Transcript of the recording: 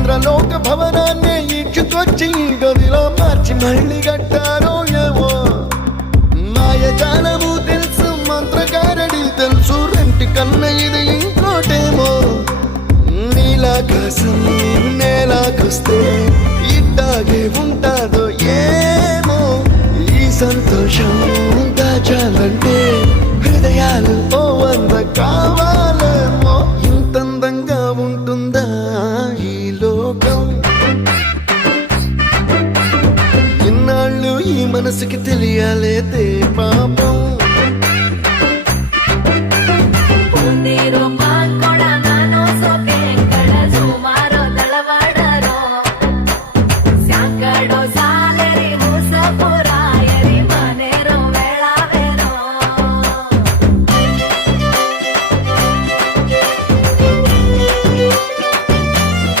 ఇంద్రలోక భవనాన్ని ఈడ్చుకొచ్చి గదిలో మార్చి మళ్ళీ కట్టారో ఏమో మాయజాలము తెలుసు మంత్రగారడి తెలుసు రెంటి కన్న ఇది ఇంకోటేమో నీలాకాశం నేలాకొస్తే ఇట్టాగే ఉంటాదో ఏమో ఈ సంతోషం దాచాలంటే హృదయాలు ఓ వంద కావాలేమో ఇంతందంగా ఉంటుందా ఈ లోకం ఇన్నాళ్ళు ఈ మనసుకి తెలియాలేదే పాపం